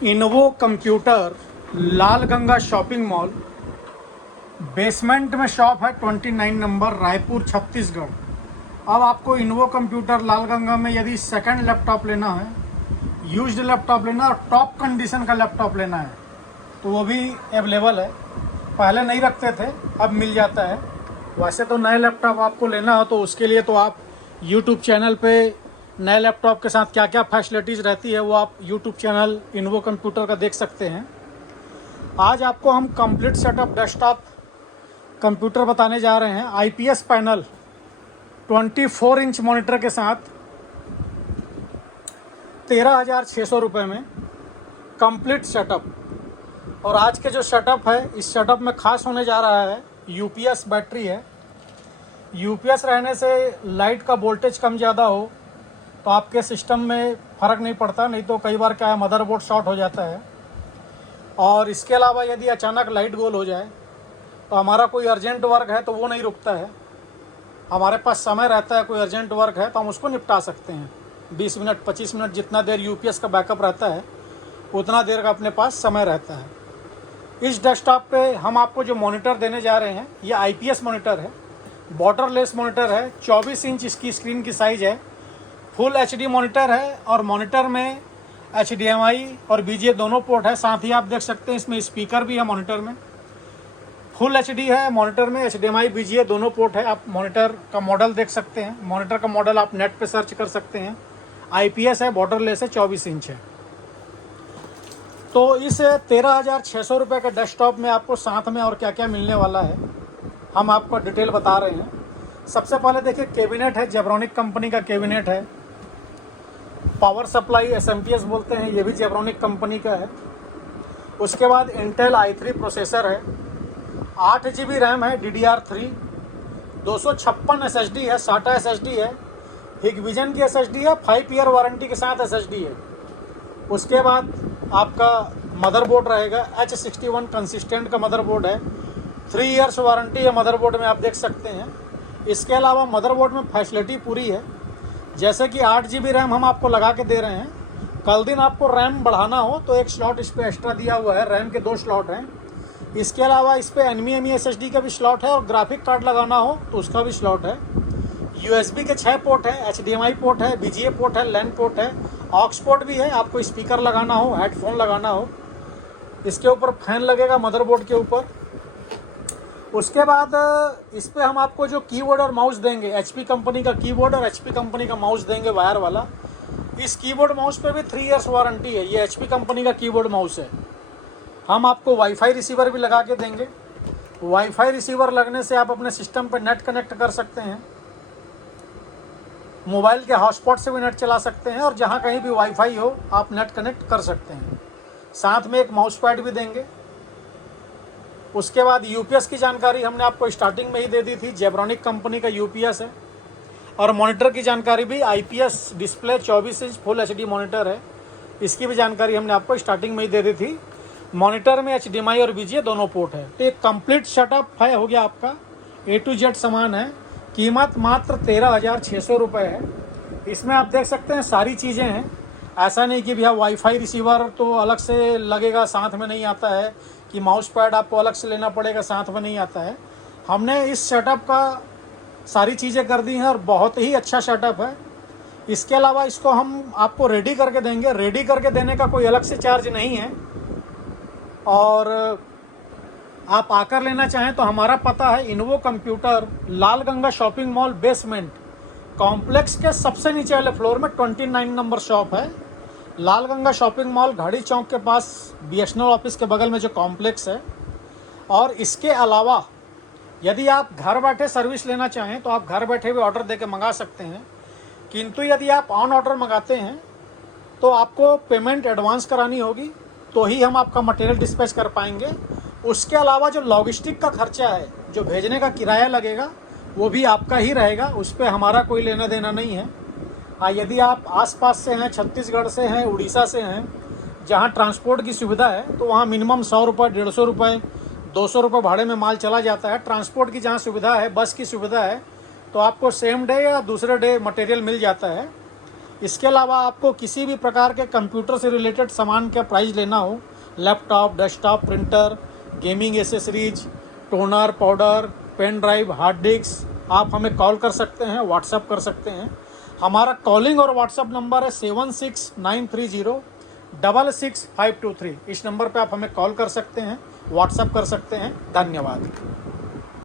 इनवो computer Lal Ganga shopping mall basement में shop है 29 number Raipur Chhattisgarh. अब आपको इनवो कंप्यूटर लाल गंगा में यदि सेकंड लैपटॉप लेना है, यूज्ड लैपटॉप लेना है और टॉप कंडीशन का लैपटॉप लेना है तो वो भी अवेलेबल है। पहले नहीं रखते थे, अब मिल जाता है। वैसे तो नए लैपटॉप आपको लेना हो तो उसके लिए तो आप यूट्यूब चैनल पे नए लैपटॉप के साथ क्या क्या फैसिलिटीज़ रहती है वो आप यूट्यूब चैनल इनवो कंप्यूटर का देख सकते हैं। आज आपको हम कंप्लीट सेटअप डेस्कटॉप कंप्यूटर बताने जा रहे हैं। आईपीएस पैनल 24 इंच मॉनिटर के साथ 13,600 रुपये में कंप्लीट सेटअप। और आज के जो सेटअप है, इस सेटअप में खास होने जा रहा है यूपीएस बैटरी है। यूपीएस रहने से लाइट का वोल्टेज कम ज़्यादा हो तो आपके सिस्टम में फ़र्क नहीं पड़ता, नहीं तो कई बार क्या है मदरबोर्ड शॉर्ट हो जाता है। और इसके अलावा यदि अचानक लाइट गोल हो जाए तो हमारा कोई अर्जेंट वर्क है तो वो नहीं रुकता है, हमारे पास समय रहता है। कोई अर्जेंट वर्क है तो हम उसको निपटा सकते हैं। 20 मिनट 25 मिनट जितना देर यूपीएस का बैकअप रहता है उतना देर का अपने पास समय रहता है। इस डेस्कटॉप पे हम आपको जो मॉनिटर देने जा रहे हैं ये आईपीएस मॉनिटर है, बॉर्डरलेस मॉनिटर है। 24 इंच इसकी स्क्रीन की साइज़ है। फुल एचडी मॉनिटर है और मॉनिटर में एचडीएमआई और बीजीए दोनों पोर्ट है। साथ ही आप देख सकते हैं इसमें स्पीकर भी है। मॉनिटर में फुल एचडी है, मॉनिटर में एचडीएमआई बीजीए दोनों पोर्ट है। आप मॉनिटर का मॉडल देख सकते हैं। मॉनिटर का मॉडल आप नेट पे सर्च कर सकते हैं। आईपीएस है, बॉर्डरलेस है, 24 इंच है। तो इस 13,600 रुपये के डेस्कटॉप में आपको साथ में और क्या क्या मिलने वाला है हम आपको डिटेल बता रहे हैं। सबसे पहले देखिए कैबिनेट है, जेब्रॉनिक कंपनी का कैबिनेट है। पावर सप्लाई एसएमपीएस बोलते हैं, ये भी जेब्रॉनिक कंपनी का है। उसके बाद इंटेल i3 प्रोसेसर है, 8 GB रैम है, DDR3, 256 SSD है, SATA SSD है, हिगविजन की SSD है, 5 ईयर वारंटी के साथ SSD है। उसके बाद आपका मदरबोर्ड रहेगा, H61 कंसिस्टेंट का मदरबोर्ड है, 3 ईयर्स वारंटी है मदरबोर्ड में, आप देख सकते हैं। इसके अलावा मदरबोर्ड में फैसिलिटी पूरी है, जैसे कि 8 GB रैम हम आपको लगा के दे रहे हैं। कल दिन आपको रैम बढ़ाना हो तो एक स्लॉट इस पर एक्स्ट्रा दिया हुआ है, रैम के 2 स्लॉट हैं। इसके अलावा इस पर NVMe SSD का भी स्लॉट है और ग्राफिक कार्ड लगाना हो तो उसका भी स्लॉट है। USB के 6 पोर्ट है, HDMI पोर्ट है, BGA पोर्ट है, LAN पोर्ट है, ऑक्स पोर्ट भी है। आपको स्पीकर लगाना हो, हेडफोन लगाना हो, इसके ऊपर फैन लगेगा मदरबोर्ड के ऊपर। उसके बाद इस पे हम आपको जो कीबोर्ड और माउस देंगे, HP कंपनी का कीबोर्ड और HP कंपनी का माउस देंगे वायर वाला। इस कीबोर्ड माउस पे भी 3 ईयर्स वारंटी है। ये HP कंपनी का कीबोर्ड माउस है। हम आपको वाईफाई रिसीवर भी लगा के देंगे। वाईफाई रिसीवर लगने से आप अपने सिस्टम पे नेट कनेक्ट कर सकते हैं, मोबाइल के हॉटस्पॉट से भी नेट चला सकते हैं और जहाँ कहीं भी वाईफाई हो आप नेट कनेक्ट कर सकते हैं। साथ में एक माउस पैड भी देंगे। उसके बाद यूपीएस की जानकारी हमने आपको स्टार्टिंग में ही दे दी थी, जेब्रॉनिक कंपनी का यूपीएस है। और मॉनिटर की जानकारी भी IPS display 24 inch full HD monitor है, इसकी भी जानकारी हमने आपको स्टार्टिंग में ही दे दी थी। मॉनिटर में एचडीएमआई और बीजीए दोनों पोर्ट है। तो एक कंप्लीट सेटअप है, हो गया आपका A to Z सामान है। कीमत मात्र 13,600 रुपये है। इसमें आप देख सकते हैं सारी चीज़ें हैं। ऐसा नहीं कि भैया वाईफाई रिसीवर तो अलग से लगेगा, साथ में नहीं आता है, कि माउस पैड आपको अलग से लेना पड़ेगा, साथ में नहीं आता है। हमने इस सेटअप का सारी चीज़ें कर दी हैं और बहुत ही अच्छा सेटअप है। इसके अलावा इसको हम आपको रेडी करके देंगे। रेडी करके देने का कोई अलग से चार्ज नहीं है। और आप आकर लेना चाहें तो हमारा पता है इनवो computer Lal Ganga shopping mall basement complex के सबसे नीचे वाले फ्लोर में 29 नंबर शॉप है। लाल गंगा शॉपिंग मॉल घाड़ी चौक के पास BSNL ऑफिस के बगल में जो कॉम्प्लेक्स है। और इसके अलावा यदि आप घर बैठे सर्विस लेना चाहें तो आप घर बैठे भी ऑर्डर देके मंगा सकते हैं। किंतु यदि आप ऑन ऑर्डर मंगाते हैं तो आपको पेमेंट एडवांस करानी होगी, तो ही हम आपका मटेरियल डिस्पैच कर पाएंगे। उसके अलावा जो लॉजिस्टिक का खर्चा है, जो भेजने का किराया लगेगा, वो भी आपका ही रहेगा, उस पर हमारा कोई लेना देना नहीं है। यदि आप आसपास से हैं, छत्तीसगढ़ से हैं, उड़ीसा से हैं, जहां ट्रांसपोर्ट की सुविधा है, तो वहां मिनिमम 100 रुपये, 150 रुपये, 200 रुपये भाड़े में माल चला जाता है। ट्रांसपोर्ट की जहां सुविधा है, बस की सुविधा है, तो आपको सेम डे या दूसरे डे मटेरियल मिल जाता है। इसके अलावा आपको किसी भी प्रकार के कंप्यूटर से रिलेटेड सामान का प्राइस लेना हो, laptop, desktop, printer, gaming accessories, toner, powder, pen drive, hard disk, आप हमें कॉल कर सकते हैं, व्हाट्सएप कर सकते हैं। हमारा कॉलिंग और व्हाट्सएप नंबर है 7693066523। इस नंबर पे आप हमें कॉल कर सकते हैं, व्हाट्सएप कर सकते हैं। धन्यवाद।